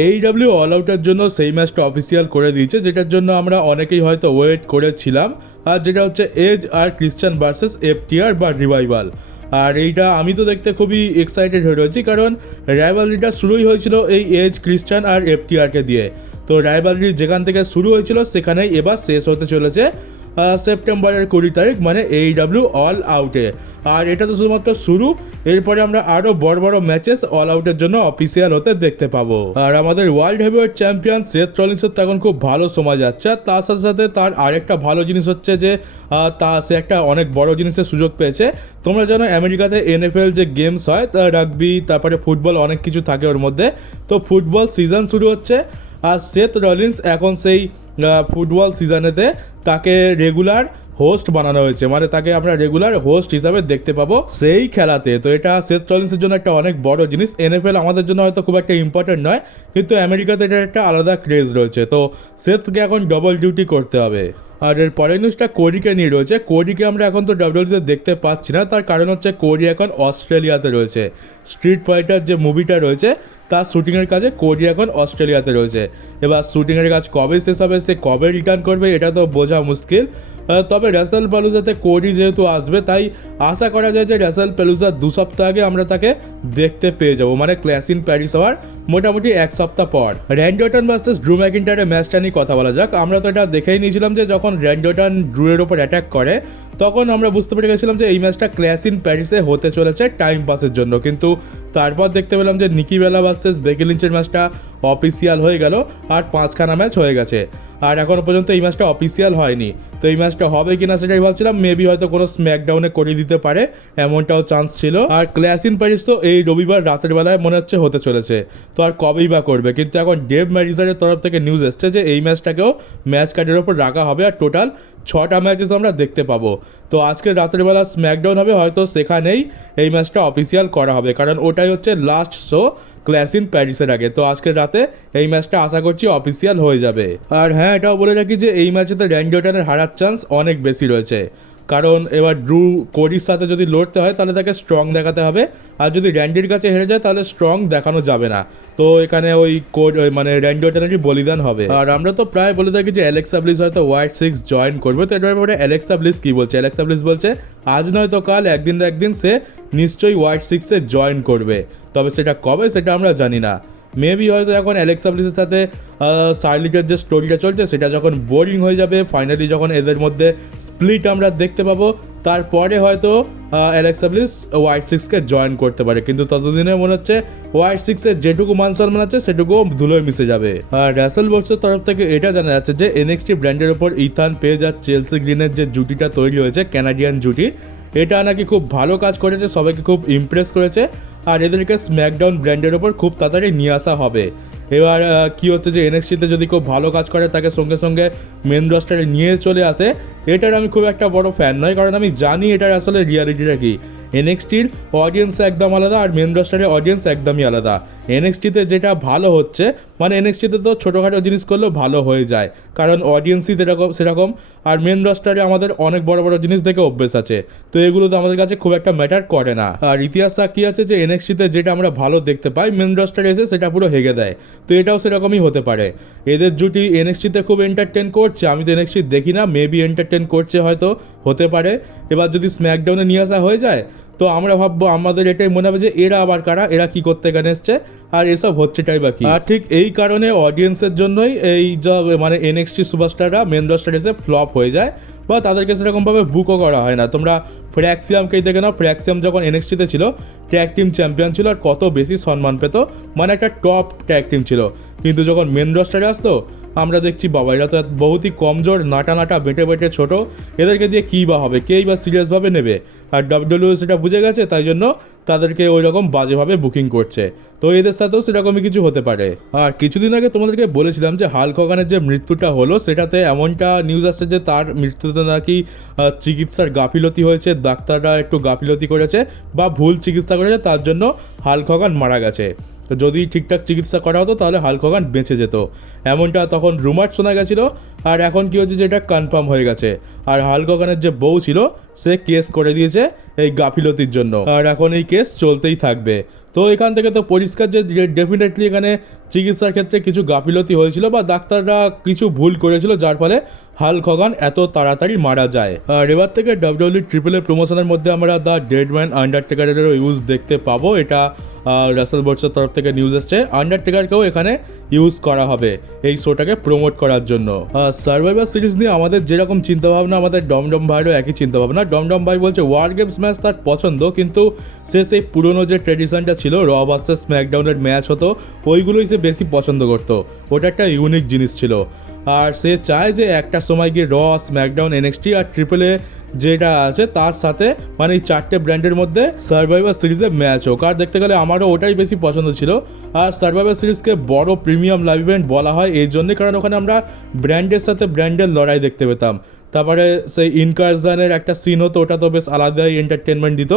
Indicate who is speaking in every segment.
Speaker 1: AEW all আউটের জন্য সেই ম্যাচটা অফিসিয়াল করে দিয়েছে, যেটার জন্য আমরা অনেকেই হয়তো ওয়েট করেছিলাম। আর যেটা হচ্ছে এজ আর ক্রিশ্চান ভার্সেস এফটিআর বা রিভাইভাল আর এইটা আমি তো দেখতে খুবই এক্সাইটেড হয়ে রয়েছি, কারণ রাইভালরিটা শুরুই হয়েছিল এই এজ ক্রিশ্চান আর এফটিআরকে দিয়ে। তো রাইভালরি যেখান থেকে শুরু হয়েছিল, সেখানেই এবার শেষ হতে চলেছে সেপ্টেম্বরের কুড়ি তারিখ মানে এইডাব্লিউ অল আউটে আর এটা তো শুধুমাত্র শুরু, এরপরে আমরা আরও বড় বড় ম্যাচেস অল আউটের জন্য অফিসিয়াল হতে দেখতে পাবো। আর আমাদের ওয়ার্ল্ড হেভিওয়েট চ্যাম্পিয়ন সেথ রলিন্সের তখন খুব ভালো সময় যাচ্ছে, আর তার সাথে সাথে তার আরেকটা ভালো জিনিস হচ্ছে যে তা সে একটা অনেক বড় জিনিসের সুযোগ পেয়েছে। তোমরা জানো আমেরিকাতে এনএফএল যে গেমস হয়, তা রাগবি তারপরে ফুটবল অনেক কিছু থাকে ওর মধ্যে। তো ফুটবল সিজন শুরু হচ্ছে, আর সেথ রলিন্স এখন সেই ফুটবল সিজনেতে তাকে রেগুলার হোস্ট বানানো হয়েছে। মানে তাকে আমরা রেগুলার হোস্ট হিসাবে দেখতে পাবো সেই খেলাতে। তো এটা সেথ রলিন্সের জন্য একটা অনেক বড় জিনিস। এনএফএল আমাদের জন্য হয়তো খুব একটা ইম্পর্টেন্ট নয়। কিন্তু আমেরিকাতে এটা একটা আলাদা ক্রেজ রয়েছে। তো সেথকে এখন ডবল ডিউটি করতে হবে। আর এর পরের নিউজটা কোরিকে নিয়ে রয়েছে। কোরিকে আমরা এখন তো ডাব্লিউতে দেখতে পাচ্ছি না। তার কারণ হচ্ছে কোরি এখন অস্ট্রেলিয়াতে রয়েছে। স্ট্রিট ফাইটার যে মুভিটা রয়েছে, তার শ্যুটিংয়ের কাজে কোরি এখন অস্ট্রেলিয়াতে রয়েছে। এবার শ্যুটিংয়ের কাজ কবে শেষ হবে, সে কবে রিটার্ন করবে, এটা তো বোঝা মুশকিল। তবে র্যাসেল পেলুজাতে কোরি যেহেতু আসবে, তাই আশা করা যায় যে র্যাসেল পেলুজা দু সপ্তাহ আগে আমরা তাকে দেখতে পেয়ে যাব। মানে ক্লাস ইন প্যারিস হওয়ার মোটামুটি এক সপ্তাহ পর। র্যান্ডোটন ভার্সেস ড্রু ম্যাকিন্টারের ম্যাচটা নিয়ে কথা বলা যাক। আমরা তো এটা দেখেই নিয়েছিলাম যে যখন র্যান্ডোটন ড্রুয়ের ওপর অ্যাটাক করে, তখন আমরা বুঝতে পেরে গেছিলাম যে এই ম্যাচটা ক্লাস ইন প্যারিসে হতে চলেছে টাইম পাসের জন্য। কিন্তু তারপর দেখতে পেলাম যে নিকি বেলা ভার্সেস বেকিলিঞ্চের ম্যাচটা অফিসিয়াল হয়ে গেল আর পাঁচখানা ম্যাচ হয়ে গেছে। আর এখনও পর্যন্ত এই ম্যাচটা অফিসিয়াল হয়নি। তো এই ম্যাচটা হবে কিনা সেটাই ভাবছিলাম মেবি হয়তো কোনো স্ম্যাকডাউনে করে দিতে পারে, এমনটাও চান্স ছিল। আর ইন প্যারিস তো এই রবিবার রাতের বেলায় মনে হচ্ছে হতে চলেছে। তো আর কবেই বা করবে? কিন্তু এখন ডেভ ম্যারিজারের তরফ থেকে নিউজ এসছে যে এই ম্যাচটাকেও ম্যাচ কার্ডের ওপর রাখা হবে আর টোটাল ছটা ম্যাচেস আমরা দেখতে পাবো। তো আজকে রাতের বেলা স্ম্যাকডাউন হবে, হয়তো সেখানেই এই ম্যাচটা অফিসিয়াল করা হবে। কারণ ওটাই হচ্ছে লাস্ট শো ক্লাস ইন প্যারিসের আগে। তো আজকের রাতে এই ম্যাচটা আশা করছি অফিসিয়াল হয়ে যাবে। আর হ্যাঁ এটাও বলে রাখি যে এই ম্যাচেতে র্যান্ডোটানের হারার চান্স অনেক বেশি রয়েছে। কারণ এবার ড্রু কোরির সাথে যদি লড়তে হয়, তাহলে তাকে স্ট্রং দেখাতে হবে। আর যদি র্যান্ডির কাছে হেরে যায়, তাহলে স্ট্রং দেখানো যাবে না। তো এখানে ওই কোড মানে র্যান্ডোটানেরই বলিদান হবে। আর আমরা তো প্রায় বলে থাকি যে অ্যালেক্সা ব্লিস হয়তো হোয়াইট সিক্স জয়েন করবে। তো এটার ব্যাপারে অ্যালেক্সা ব্লিস কী বলছে? অ্যালেক্সা ব্লিস বলছে, আজ নয়তো কাল একদিন না একদিন সে নিশ্চয়ই হোয়াইট সিক্সে জয়েন করবে। তবে সেটা কবে সেটা আমরা জানি না। মেবি হয়তো এখন অ্যালেক্সা ব্লিসের সাথে সার্লিকের যে স্টোরিটা চলছে, সেটা যখন বোরিং হয়ে যাবে ফাইনালি যখন এদের মধ্যে স্প্লিট আমরা দেখতে পাবো, তারপরে হয়তো অ্যালেক্সা ব্লিস হোয়াইট সিক্সকে জয়েন করতে পারে। কিন্তু ততদিনে মনে হচ্ছে হোয়াইট সিক্সের যেটুকু মান সম্মান আছে সেটুকু ধুলোয় মিশে যাবে। আর র্যাসেল বোর্ডসের তরফ থেকে এটা জানা যাচ্ছে যে এনএক্সটি ব্র্যান্ডের ওপর ইথান পেজ আর চেলসি গ্রিনের যে জুটিটা তৈরি হয়েছে ক্যানাডিয়ান জুটি, এটা নাকি খুব ভালো কাজ করেছে, সবাইকে খুব ইমপ্রেস করেছে। আর এদেরকে স্ম্যাকডাউন ব্র্যান্ডের ওপর খুব তাড়াতাড়ি নিয়ে আসা হবে। এবার কি হচ্ছে যে এনএক্সটিতে যদি খুব ভালো কাজ করে, তাকে সঙ্গে সঙ্গে মেন রস্টারে নিয়ে চলে আসে, এটার আমি খুব একটা বড় ফ্যান নয় কারণ আমি জানি এটার আসলে রিয়ালিটিটা কি। এনএক্সটির অডিয়েন্স একদম আলাদা, আর মেন রস্টারের অডিয়েন্স একদমই আলাদা। এনএক্সটিতে যেটা ভালো হচ্ছে মানে এনএক্সটিতে তো ছোটোখাটো জিনিস করলেও ভালো হয়ে যায়। কারণ অডিয়েন্সই সেরকম সেরকম। আর মেন রস্টারে আমাদের অনেক বড় বড় জিনিস দেখে অভ্যেস আছে। তো এগুলো তো আমাদের কাছে খুব একটা ম্যাটার করে না। আর ইতিহাস কি আছে যে এনএক্সটিতে যেটা আমরা ভালো দেখতে পাই মেন রস্টারে এসে সেটা পুরো হেগে দেয়। তো এটাও সেরকমই হতে পারে। এদের জুটি এনএক্সটিতে খুব এন্টারটেন করছে, আমি তো এনএক্সটি দেখি না মেবি এন্টারটেন করছে হয়তো, হতে পারে। এবার যদি স্ম্যাকডাউনে নিয়ে আসা হয়ে যায়, তো আমরা ভাববো আমাদের এটাই মনে হবে যে এরা আবার কারা, এরা কি করতে এখানে এসছে, আর এসব হচ্ছেটাই বা কি। আর ঠিক এই কারণে অডিয়েন্সের জন্যই এই মানে এনএক্সটি সুপারস্টাররা মেন রস্টার এসে ফ্লপ হয়ে যায় বা তাদেরকে সেরকমভাবে বুকও করা হয় না। তোমরা ফ্র্যাক্সিয়ামকেই দেখে নাও। ফ্র্যাক্সিয়াম যখন এনএক্সটিতে ছিল ট্যাগ টিম চ্যাম্পিয়ন ছিল আর কত বেশি সম্মান পেত মানে একটা টপ ট্যাগ টিম ছিল। কিন্তু যখন মেন রস্টারে আসলো, আমরা দেখছি, বাবা, এরা তো বহুতই কমজোর নাটা নাটা বেঁটে বেটে ছোটো। এদেরকে দিয়ে কী বা হবে? কেই বা সিরিয়াসভাবে নেবে? আর ডাব্লিউ সেটা বুঝে গেছে, তাই জন্য তাদেরকে ওই রকম বাজেভাবে বুকিং করছে। তো এদের সাথেও সেরকমই কিছু হতে পারে। আর কিছুদিন আগে তোমাদেরকে বলেছিলাম যে হাল খগানের যে মৃত্যুটা হলো, সেটাতে এমনটা নিউজ আসছে যে তার মৃত্যুতে নাকি চিকিৎসার গাফিলতি হয়েছে, ডাক্তাররা একটু গাফিলতি করেছে বা ভুল চিকিৎসা করেছে, তার জন্য হাল খগান মারা গেছে। যদি ঠিকঠাক চিকিৎসা করা হতো, তাহলে হাল খগান বেঁচে যেত। এমনটা তখন রুমার শোনা গেছিল, আর এখন কি হচ্ছে যে এটা কনফার্ম হয়ে গেছে। আর হাল খগানের যে বউ ছিল, সে কেস করে দিয়েছে এই গাফিলতির জন্য। আর এখন এই কেস চলতেই থাকবে। তো এখান থেকে তো পরিষ্কার যে ডেফিনেটলি এখানে চিকিৎসার ক্ষেত্রে কিছু গাফিলতি হয়েছিল বা ডাক্তাররা কিছু ভুল করেছিল, যার ফলে হাল খগান এত তাড়াতাড়ি মারা যায়। আর এবার থেকে ডাব্লিউডব্লিউ ট্রিপল এ প্রমোশনের মধ্যে আমরা দ্য ডেড ম্যান আন্ডারটেকারেরও ইউজ দেখতে পাবো। এটা রাসেল বোর্ডসের তরফ থেকে নিউজ এসছে। আন্ডারটেকারকেও এখানে ইউজ করা হবে এই শোটাকে প্রমোট করার জন্য। সার্ভাইভার সিরিজ নিয়ে আমাদের যেরকম চিন্তাভাবনা, আমাদের ডমডম ভাইয়েরও একই চিন্তাভাবনা। ডমডম ভাই বলছে ওয়ার গেমস ম্যাচ তার পছন্দ, কিন্তু সে সেই পুরনো যে ট্রেডিশনটা ছিল র ভার্সেস স্ম্যাকডাউনের ম্যাচ হতো, ওইগুলোই সে বেশি পছন্দ করতো। ওটা একটা ইউনিক জিনিস ছিল। আর সে চায় যে একটা সময় গিয়ে র স্ম্যাকডাউন এনএক্সটি আর ট্রিপল এ যেটা আছে তার সাথে মানে এই চারটে ব্র্যান্ডের মধ্যে সার্ভাইভার সিরিজে ম্যাচ হোক। আর দেখতে গেলে আমারও ওটাই বেশি পছন্দ ছিল। আর সার্ভাইভার সিরিজকে বড় প্রিমিয়াম লাইভ ইভেন্ট বলা হয় এই জন্যই কারণ ওখানে আমরা ব্র্যান্ডের সাথে ব্র্যান্ডের লড়াই দেখতে পেতাম। তারপরে সেই ইনকারজানের একটা সিন হতো, ওটা তো বেশ আলাদাই এন্টারটেনমেন্ট দিত।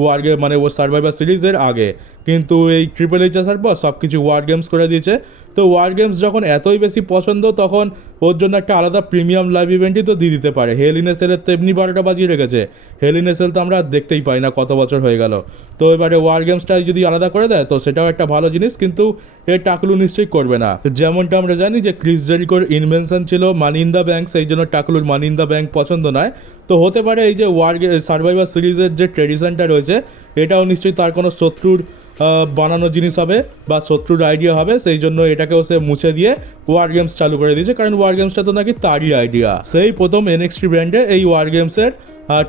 Speaker 1: ওয়ার গেম মানে ও সার্ভাইভার সিরিজের আগে। কিন্তু এই ট্রিপল এইচ আসার পর সব কিছু ওয়ার গেমস করে দিয়েছে। তো ওয়ার গেমস যখন এতই বেশি পছন্দ, তখন ওর জন্য একটা আলাদা প্রিমিয়াম লাইভ ইভেন্টই তো দিয়ে দিতে পারে। হেল ইনেসেলের তো এমনি বারোটা বাজিয়ে রেখেছে। হেল ইনেসেল তো আমরা দেখতেই পাই না কত বছর হয়ে গেল। তো এবারে ওয়ার গেমসটা যদি আলাদা করে দেয়, তো সেটাও একটা ভালো জিনিস, কিন্তু এ টাকলু নিশ্চয়ই করবে না। যেমনটা আমরা জানি যে ক্রিস জেরিকোর ইনভেনশন ছিল মানি ইন দ্য ব্যাংক, সেই জন্য টাকলুর মানি ইন দ্য ব্যাংক পছন্দ নয়। তো হতে পারে এই যে ওয়ার সার্ভাইভার সিরিজের যে ট্রেডিশনটা রয়েছে, এটাও নিশ্চয়ই তার কোনো শত্রুর বানানো জিনিস হবে বা শত্রুর আইডিয়া হবে, সেই জন্য এটাকেও সে মুছে দিয়ে ওয়ার গেমস চালু করে দিয়েছে। কারণ ওয়ার গেমসটা তো নাকি তারই আইডিয়া সেই প্রথম এনএক্সটি ব্র্যান্ডে এই ওয়ার গেমসের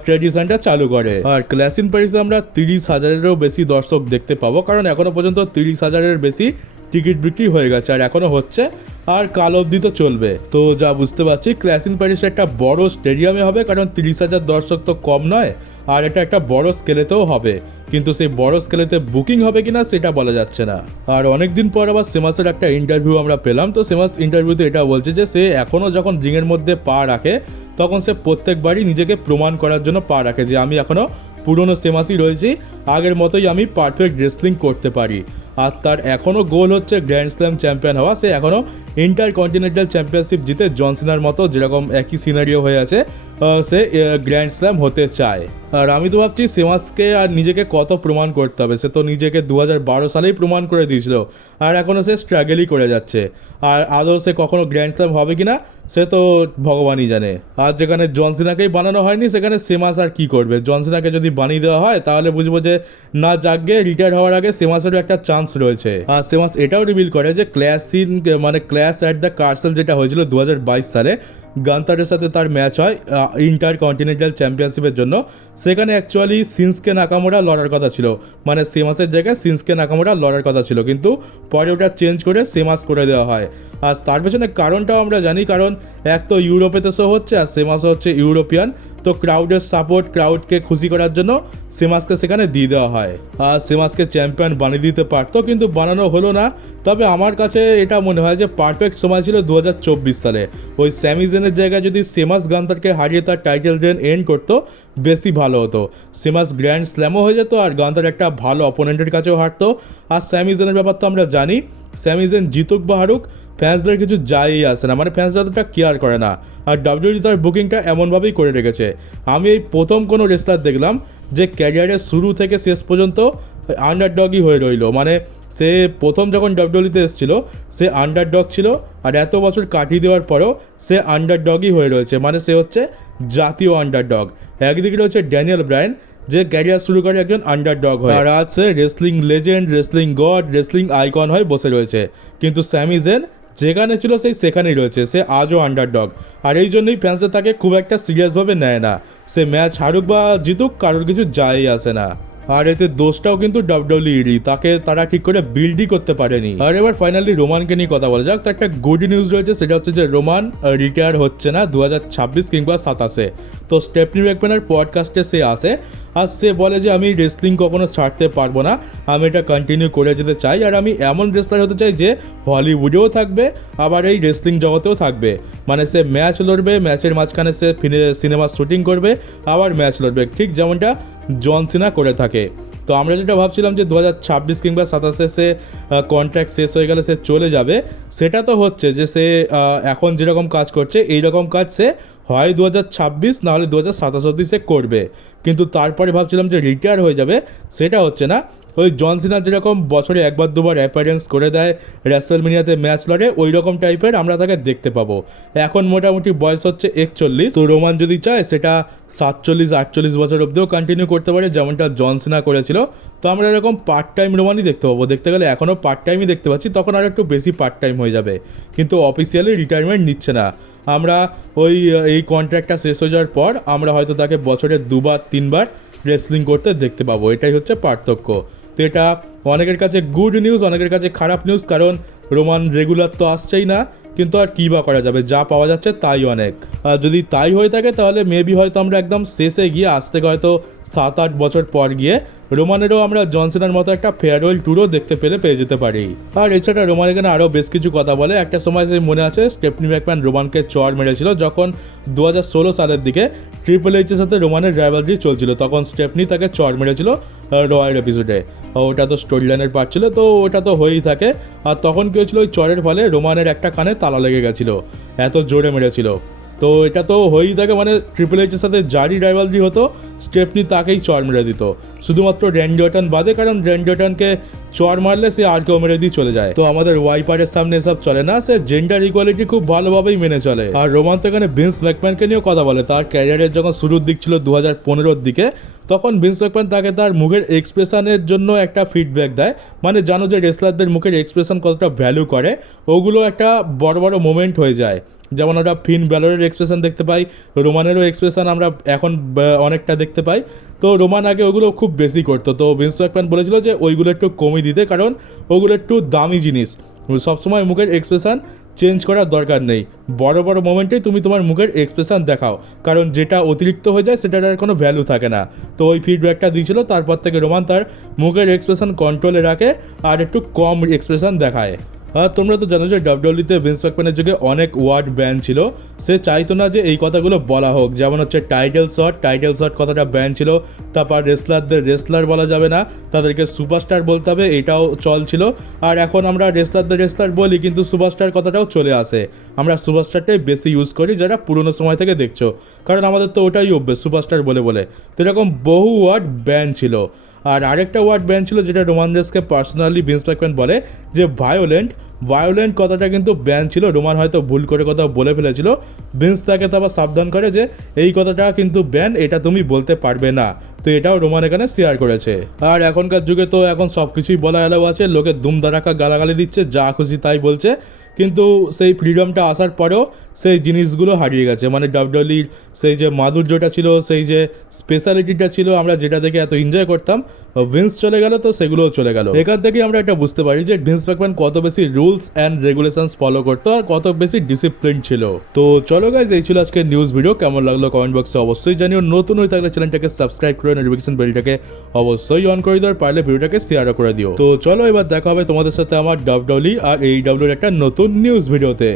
Speaker 1: ট্রেডিশনটা চালু করে। আর ক্লাস ইন প্যারিসে আমরা তিরিশ হাজারেরও বেশি দর্শক দেখতে পাবো, কারণ এখনও পর্যন্ত তিরিশ হাজারের বেশি টিকিট বিক্রি হয়ে গেছে, আর এখনও হচ্ছে আর কাল অবধি তো চলবে। তো যা বুঝতে পারছি ইন প্যারিস একটা বড় স্টেডিয়ামে হবে, কারণ তিরিশ হাজার দর্শক তো কম নয়, আর এটা একটা বড় স্কেলেতেও হবে। কিন্তু সেই বড় স্কেলেতে বুকিং হবে কিনা সেটা বলা যাচ্ছে না। আর অনেকদিন পর আবার সেমাসের একটা ইন্টারভিউ আমরা পেলাম, তো সেমাস ইন্টারভিউতে এটা বলছে যে সে এখনও যখন রিংয়ের মধ্যে পা রাখে, তখন সে প্রত্যেকবারই নিজেকে প্রমাণ করার জন্য পা রাখে যে আমি এখনও পুরনো সেমাসই রয়েছি, আগের মতোই আমি পারফেক্ট রেসলিং করতে পারি। আর তার এখনও গোল হচ্ছে গ্র্যান্ড স্ল্যাম চ্যাম্পিয়ন হওয়া। সে এখনও ইন্টার কন্টিনেন্টাল চ্যাম্পিয়নশিপ জিতে জনসিনার মতো যেরকম একই সিনারিও হয়ে আছে সে গ্র্যান্ড স্ল্যাম হতে চায়। আর আমি তো ভাবছি সেমাসকে আর নিজেকে কত প্রমাণ করতে হবে? সে তো নিজেকে দু বারো সালেই প্রমাণ করে দিয়েছিল। আর এখনও সে স্ট্রাগেলই করে যাচ্ছে। আর আদৌ সে কখনো গ্র্যান্ড স্ল্যাম হবে কি না সে তো ভগবানই জানে। আর যেখানে জনসিনাকেই বানানো হয়নি, সেখানে সেমাস আর কি করবে? জনসিনাকে যদি বানিয়ে দেওয়া হয়, তাহলে বুঝব যে না জাগবে রিটায়ার হওয়ার আগে সেমাসেরও একটা চান্স রয়েছে। আর সেমাস এটাও রিভিল করে যে ক্ল্যাশ সিন মানে ক্ল্যাশ অ্যাট দ্য কার্সেল যেটা হয়েছিল দু হাজার বাইশ সালে, গান্তারের সাথে তার ম্যাচ হয় ইন্টার কন্টিনেন্টাল চ্যাম্পিয়নশিপের জন্য। সেখানে অ্যাকচুয়ালি সিন্সকে নাকামোরা লড়ার কথা ছিল। মানে সেমাসের জায়গায় সিন্সকে নাকামোরা লড়ার কথা ছিল। কিন্তু পরে ওটা চেঞ্জ করে সেমাস করে দেওয়া হয়। আর তার পেছনে কারণটাও আমরা জানি, কারণ এক তো ইউরোপেতে সো হচ্ছে, আর সেমাসও হচ্ছে ইউরোপিয়ান। তো ক্রাউডের সাপোর্ট ক্রাউডকে খুশি করার জন্য সেমাসকে সেখানে দিয়ে দেওয়া হয়। আর সেমাসকে চ্যাম্পিয়ন বানিয়ে দিতে পারতো, কিন্তু বানানো হলো না। তবে আমার কাছে এটা মনে হয় যে পারফেক্ট সময় ছিল দু হাজার চব্বিশ সালে। ওই স্যামিজেনের জায়গায় যদি সেমাস গান্তারকে হারিয়ে তার টাইটেল রেন এন্ড করতো, বেশি ভালো হতো। সেমাস গ্র্যান্ড স্ল্যামও হয়ে যেত আর গান্তার একটা ভালো অপোনেন্টের কাছেও হারতো। আর স্যামিজেনের ব্যাপার তো আমরা জানি। স্যামিজেন জিতুক বা হারুক ফ্যান্সদের কিছু যায়ই আসে না। মানে ফ্যান্সরা অতটা কেয়ার করে না। আর ডাব্লিউডি তার বুকিংটা এমনভাবেই করে রেখেছে। আমি এই প্রথম কোনো রেস্টার দেখলাম যে ক্যারিয়ারের শুরু থেকে শেষ পর্যন্ত আন্ডারডগই হয়ে রইল। মানে সে প্রথম যখন ডাব্লিউডিতে এসেছিল, সে আন্ডারডগ ছিল। আর এত বছর কাটিয়ে দেওয়ার পরেও সে আন্ডারডগই হয়ে রয়েছে। মানে সে হচ্ছে জাতীয় আন্ডারডগ একদিকে রয়েছে ড্যানিয়েল ব্রায়ন যে ক্যারিয়ার শুরু করে একজন আন্ডারডগ হয়। আর সে wrestling legend wrestling god wrestling icon হয়ে বসে রয়েছে। কিন্তু স্যামিজেন যেখানে ছিল সেই সেখানেই রয়েছে। সে আজও আন্ডারডগ আর এই জন্যই ফ্যান্সে তাকে খুব একটা সিরিয়াসভাবে নেয় না। সে ম্যাচ হারুক বা জিতুক, কারোর কিছু যায়ই আসে না। আর এতে দোষটাও কিন্তু ডাব্লিউডব্লিউই তাকে তারা ঠিক করে বিল্ডই করতে পারেনি। আর এবার ফাইনালি রোমানকে নিয়ে কথা বলা যাক। তো একটা গুড নিউজ রয়েছে, সেটা হচ্ছে যে রোমান রিটায়ার হচ্ছে না দু হাজার ছাব্বিশ কিংবা সাতাশে। তো স্টেপনি ব্যাকম্যানের পডকাস্টে সে আসে। আর সে বলে যে আমি রেসলিং কখনো ছাড়তে পারব না। আমি এটা কন্টিনিউ করে যেতে চাই আর আমি এমন রেসলার হতে চাই যে হলিউডেও থাকবে, আবার এই রেসলিং জগতেও থাকবে। মানে সে ম্যাচ লড়বে ম্যাচের মাঝখানে সে সিনেমা শুটিং করবে, আবার ম্যাচ লড়বে। ঠিক যেমনটা জন সিনা করে থাকে। তো আমরা যেটা ভাবছিলাম যে দু হাজার ছাব্বিশ কিংবা সাতাশে সে কন্ট্রাক্ট শেষ হয়ে গেলে সে চলে যাবে, সেটা তো হচ্ছে যে সে এখন যেরকম কাজ করছে এই রকম কাজ সে হয় দু হাজার ছাব্বিশ, নাহলে দু হাজার সাতাশ অব্দি সে করবে। কিন্তু তারপরে ভাবছিলাম যে রিটায়ার হয়ে যাবে, সেটা হচ্ছে না। ওই জন সিনা যেরকম বছরে একবার দুবার অ্যাপারেন্স করে দেয় রেসেলমিনিয়াতে ম্যাচ লড়ে ওই রকম টাইপের আমরা তাকে দেখতে পাবো। এখন মোটামুটি বয়স হচ্ছে একচল্লিশ। তো রোমান যদি চায়, সেটা সাতচল্লিশ, আটচল্লিশ বছর অব্দিও কন্টিনিউ করতে পারে, যেমনটা জন সিনা করেছিল। তো আমরা এরকম পার্ট টাইম রোমানই দেখতে পাবো। দেখতে গেলে এখনও পার্ট টাইমই দেখতে পাচ্ছি, তখন আর একটু বেশি পার্ট টাইম হয়ে যাবে। কিন্তু অফিসিয়ালি রিটায়ারমেন্ট নিচ্ছে না। আমরা ওই, এই কন্ট্রাক্টটা শেষ হয়ে যাওয়ার পর আমরা হয়তো তাকে বছরে দুবার, তিনবার রেসলিং করতে দেখতে পাবো। এটাই হচ্ছে পার্থক্য। এটা অনেকের কাছে গুড নিউজ অনেকের কাছে খারাপ নিউজ কারণ রোমান রেগুলার তো আসছেই না, কিন্তু আর কী বা করা যাবে? যা পাওয়া যাচ্ছে তাই অনেক। আর যদি তাই হয়ে থাকে, তাহলে মেবি হয়তো আমরা একদম শেষে গিয়ে আজ থেকে হয়তো সাত আট বছর পর গিয়ে রোমানেরও আমরা জনসনের মতো একটা ফেয়ারওয়েল ট্যুরও দেখতে পেলে পেয়ে যেতে পারি। আর এছাড়া রোমান এখানে আরও বেশ কিছু কথা বলে। একটা সময় সে মনে আছে স্টেপনি ম্যাকম্যান রোমানকে চর মেরেছিল যখন দু হাজার ষোলো সালের দিকে ট্রিপল এইচের সাথে রোমানের রাইভালরি চলছিল। তখন স্টেপনি তাকে চর মেরেছিল রয়্যাল এপিসোডে ওটা তো স্টোরি লাইনের পার্ট ছিল, তো ওটা তো হয়েই থাকে। আর তখন কী হয়েছিল, ওই চরের ফলে রোমানের একটা কানে তালা লেগে গেছিল, এত জোরে মেরেছিল। তো এটা তো হয়েই থাকে মানে ট্রিপল এইচের সাথে জারি রাইভালরি হতো স্টেপনি তাকেই চর মেরে দিত। শুধুমাত্র র্যান্ডটন বাদে, কারণ র্যান্ডটনকে চর মারলে সে আর কেউ মেরে দিয়ে চলে যায়। তো আমাদের ওয়াইপারের সামনে এসব চলে না, সে জেন্ডার ইকুয়ালিটি খুব ভালোভাবেই মেনে চলে। আর রোমান তো এখানে ভিন্স ম্যাকম্যানকে নিয়েও কথা বলে, তার ক্যারিয়ারের যখন শুরুর দিক ছিল দু হাজার পনেরোর দিকে তখন ভিন্স ম্যাকম্যান তাকে তার মুখের এক্সপ্রেশনের জন্য একটা ফিডব্যাক দেয়। মানে জানো যে রেসলারদের মুখের এক্সপ্রেশন কতটা ভ্যালু করে, ওগুলো একটা বড় বড় মোমেন্ট হয়ে যায়। যেমন আমরা ফিন ব্যালোরের এক্সপ্রেশন দেখতে পাই রোমানেরও এক্সপ্রেশন আমরা এখন অনেকটা দেখতে পাই। তো রোমান আগে ওগুলো খুব বেশি করতো। তো ভিন্স ম্যাকম্যান বলেছিল যে ওইগুলো একটু কমই দিতে, কারণ ওগুলো একটু দামি জিনিস। সবসময় মুখের এক্সপ্রেশন চেঞ্জ করার দরকার নেই। বড় বড় মোমেন্টে তুমি তোমার মুখের এক্সপ্রেশন দেখাও। কারণ যেটা অতিরিক্ত হয়ে যায়, সেটার আর কোনো ভ্যালু থাকে না। তো ওই ফিডব্যাকটা দিয়েছিল, তারপর থেকে রোমান তার মুখের এক্সপ্রেশন কন্ট্রোলে রাখে আর একটু কম এক্সপ্রেশন দেখায়। আর তোমরা তো জানো যে ডাব্লিউডব্লিউতে ভিন্স ম্যাকম্যানের যুগে অনেক ওয়ার্ড ব্যান ছিল। সে চাইতো না যে এই কথাগুলো বলা হোক। যেমন হচ্ছে টাইটেল শট টাইটেল শট কথাটা ব্যান ছিল। তারপর রেসলারদের রেসলার বলা যাবে না। তাদেরকে সুপারস্টার বলতে হবে, এটাও চল ছিল আর এখন আমরা রেসলারদের রেসলার বলি, কিন্তু সুপারস্টার কথাটাও চলে আসে। আমরা সুপারস্টারটাই বেশি ইউজ করি যারা পুরনো সময় থেকে দেখছ। কারণ আমাদের তো ওটাই অভ্যেস সুপারস্টার বলে বলে। তো এরকম বহু ওয়ার্ড ব্যান ছিল। আর আরেকটা ওয়ার্ড ব্যান ছিল যেটা রোমান রেসকে পার্সোনালি ভিন্স ম্যাকম্যান বলে, যে ভায়োলেন্ট ভায়োলেন্ট কথাটা কিন্তু ব্যান ছিল, রোমান হয়তো ভুল করে কথা বলে ফেলেছিল। ভিন্স তাকে তো আবার সাবধান করে যে এই কথাটা কিন্তু ব্যান, এটা তুমি বলতে পারবে না। তো এটাও রোমান এখানে শেয়ার করেছে। আর এখনকার যুগে তো এখন সব কিছুই বলা এলাও আছে, লোকে দুম দারাকা গালাগালি দিচ্ছে, যা খুশি তাই বলছে। কিন্তু সেই ফ্রিডমটা আসার পরেও সেই জিনিসগুলো হারিয়ে গেছে। মানে ডাব্লিউডব্লিউর সেই যে মাধুর্যটা ছিল, সেই যে স্পেশালিটিটা ছিল, আমরা যেটা দেখে এত এনজয় করতাম ভিন্স চলে গেল তো সেগুলোও চলে গেল। এখান থেকেই আমরা এটা বুঝতে পারি যে ভিন্স ম্যাকম্যান কত বেশি রুলস অ্যান্ড রেগুলেশনস ফলো করতো আর কত বেশি ডিসিপ্লিন ছিল। তো চলো গাইজ এই ছিল আজকের নিউজ ভিডিও কেমন লাগল কমেন্ট বক্সে অবশ্যই জানিও। নতুন হয়ে থাকলে চ্যানেলটাকে সাবস্ক্রাইব করে নোটিফিকেশন বেলটাকে অবশ্যই অন করে দিও আর পারলে ভিডিওটাকে শেয়ারও করে দিও। তো চলো এবার দেখা হবে তোমাদের সাথে আমার ডাব্লিউডব্লিউ আর এই ডাব্লিউর একটা নতুন নিউজ ভিডিওতে